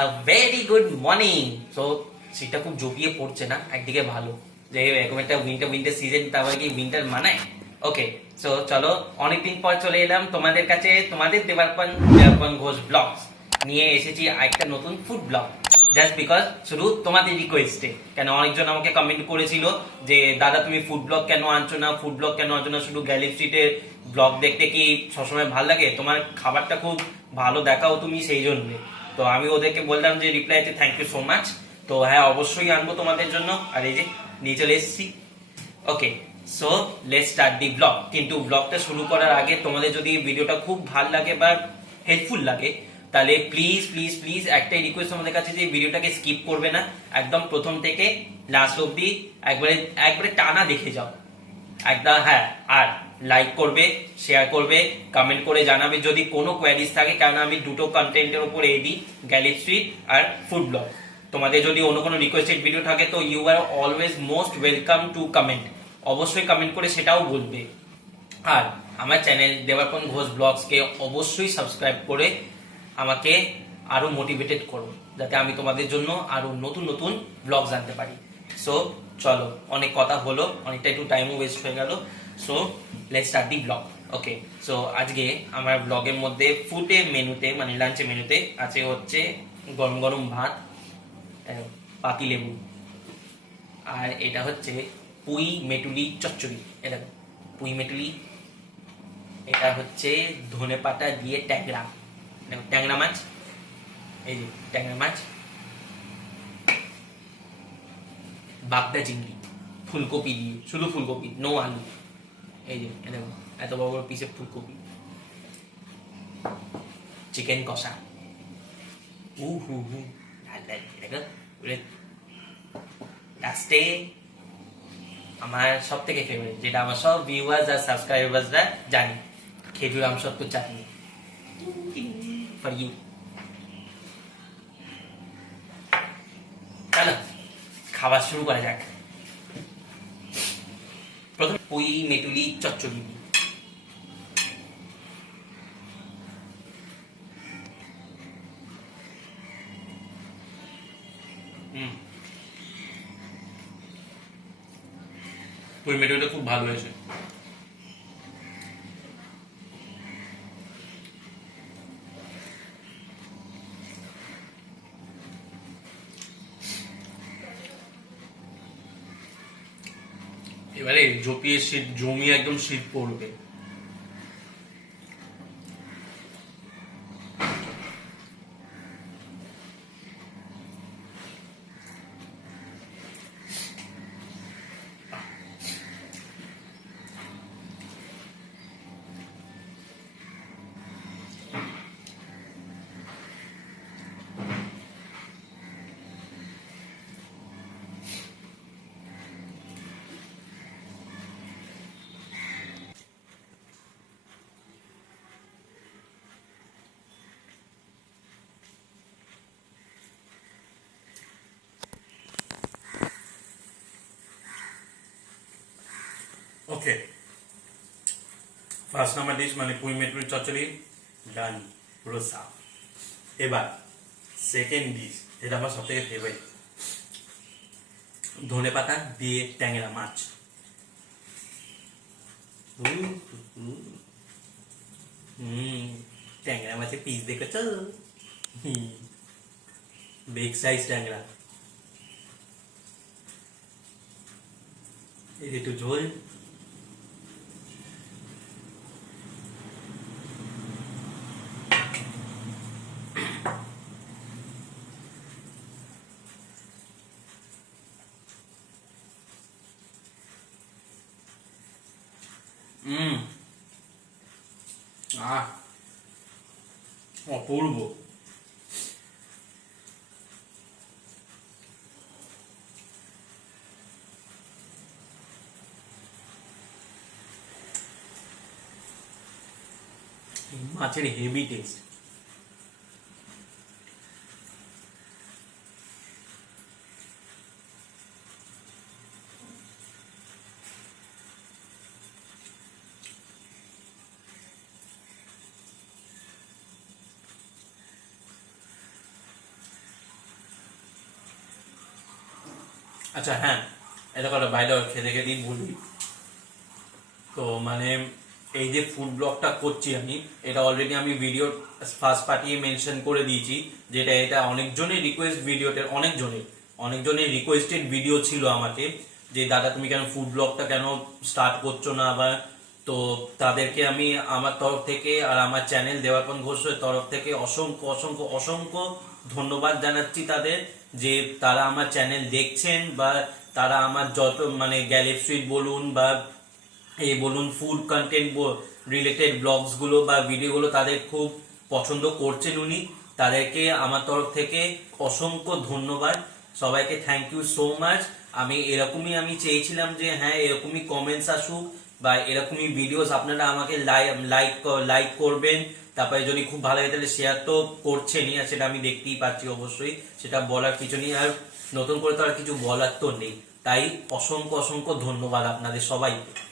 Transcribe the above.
A very good morning so শীতটা খুব জপিয়ে পড়ছে না, একদিকে ভালো। যে এরকম একটা উইন্টার উইন্টার সিজন তারপরে কি উইন্টার মানায়। ওকে সো চলো, অনেকদিন পর চলে এলাম তোমাদের কাছে, তোমাদের দেবারপন দেবারপন ঘোষ ব্লগস নিয়ে এসেছি একটা নতুন ফুড ব্লগ জাস্ট বিকজ শুধু তোমাদের রিকোয়েস্টে কেন অনেকজন আমাকে কমেন্ট করেছিল যে, দাদা, তুমি ফুড ব্লগ কেন আনছো না? ফুড ব্লগ কেন আনছো না? শুধু গ্যালি স্ট্রিটের ব্লগ দেখতে কি সবসময় ভালো লাগে? তোমার খাবারটা খুব ভালো দেখাও তুমি সেই জন্য। তো আমি ওদেরকে বললাম যে রিপ্লাইতে থ্যাংক ইউ সো মাচ তো হ্যাঁ অবশ্যই আনব তোমাদের জন্য। আর এই যে, নিয়ে চলে এসেছি। Okay so let start the blog কিন্তু ব্লগটা শুরু করার আগে তোমাদের যদি ভিডিওটা খুব ভালো লাগে বা হেল্পফুল লাগে, তাহলে প্লিজ প্লিজ প্লিজ একটাই রিকোয়েস্ট তোমাদের কাছে যে ভিডিওটাকে স্কিপ করবে না। একদম প্রথম থেকে লাস্ট অব্দি একবারে একবারে টানা দেখে যাও। একদম হ্যাঁ আর লাইক করবে শেয়ার করবে কমেন্ট করে জানাবে। যদি কোনো কোয়ারিজ থাকে কারণ আমি দুটো কন্টেন্টের উপর এই দিই গ্যালিস্ট্রি আর ফুড ব্লগ তোমাদের যদি অন্য কোনো রিকোয়েস্টেড ভিডিও থাকে, তো you are always most welcome to comment অবশ্যই কমেন্ট করে সেটাও বলবে। আর আমার চ্যানেল দেবাপন ঘোষ ব্লগসকে অবশ্যই সাবস্ক্রাইব করে আমাকে আরও মোটিভেটেড করো, যাতে আমি তোমাদের জন্য আরও নতুন নতুন ব্লগস আনতে পারি। সো চলো, অনেক কথা হলো, অনেকটা একটু টাইমও ওয়েস্ট হয়ে গেল। So let start the blog okay so আজকে আমার ব্লগের মধ্যে ফুটে মেনুতে মানে লাঞ্চে মেনুতে আছে হচ্ছে গরম গরম ভাত পাতি লেবু। আর এটা হচ্ছে পুই মেটুলি চচ্চড়ি এটা পুই মেটুলি। এটা হচ্ছে ধনে পাতা দিয়ে ট্যাংরা ট্যাংরা মাছ, এই যে ট্যাংরা মাছ। বাগদা চিংড়ি ফুলকপি দিয়ে, শুধু ফুলকপি নো আলু। এই যে দেখো এত বড় বড় পিসে ফুলকপি। চিকেন কষা। উ হু হু লাল লাস্টে আমার সব থেকে ফেভারিট যেটা আমার সব ভিউয়ার্স আর সাবস্ক্রাইবার্সরা জানি, খেজুর আমসত্ব চাটনি। ফর ইউ চলো। খাবার শুরু করা যাক। প্রথম পুই মেটুলি চচ্চড়ি। পুই মেটুলিটা খুব ভালো হয়েছে। এবারে জপিয়ে একদম শীত পড়বে। ওকে ফার্স্ট নাম্বার ডিশ মানে পুঁই মেটুরি চচ্চড়ি, ডান পুরো সাফ এবার সেকেন্ড ডিশ এটা আমার সব থেকে ফেভারিট ধনে পাতা দিয়ে ট্যাংরা মাছ। হুম ট্যাংরা মাছের পিস দেখেছ? বিগ সাইজ ট্যাংরা। এই যে একটু ঝোল হুম আহ অপূর্ব মাছের হেভি টেস্ট আচ্ছা হ্যাঁ। এটা কথা বাইরে খেতে খেতেই বলি তো মানে এই যে ফুড ব্লগটা করছি আমি, এটা অলরেডি আমি ভিডিও ফার্স্ট পার্টিয়ে মেনশন করে দিয়েছি, যেটা এটা অনেকজনের রিকোয়েস্ট ভিডিওটা অনেকজনের অনেকজনের রিকোয়েস্টেড ভিডিও ছিল আমাকে, যে দাদা তুমি কেন ফুড ব্লগটা কেন স্টার্ট করছ না, বা তো তাদেরকে আমি আমার তরফ থেকে আর আমার চ্যানেল দেওয়ারপন ঘোষের তরফ থেকে অসংখ্য অসংখ্য অসংখ্য ধন্যবাদ জানাচ্ছি তাদের যে তারা আমার চ্যানেল দেখছেন বা তারা আমার যত মানে গ্যালেপ সুইট বলুন বা এই বলুন ফুড কন্টেন্ট রিলেটেড ব্লগসগুলো বা ভিডিওগুলো তাদের খুব পছন্দ করছেন উনি। তাদেরকে আমার তরফ থেকে অসংখ্য ধন্যবাদ। সবাইকে থ্যাংক ইউ সো মাচ আমি এরকমই আমি চেয়েছিলাম যে হ্যাঁ এরকমই কমেন্টস আসুক। বা এরকমই ভিডিওস আপনারা আমাকে লাইক লাইক করবেন। তারপরে যদি খুব ভালো লাগে তাহলে শেয়ার তো করছেনই, আর সেটা আমি দেখতেই পাচ্ছি অবশ্যই। সেটা বলার কিছু নেই, আর নতুন করে তো আর কিছু বলার তো নেই। তাই অসংখ্য অসংখ্য ধন্যবাদ আপনাদের সবাইকে।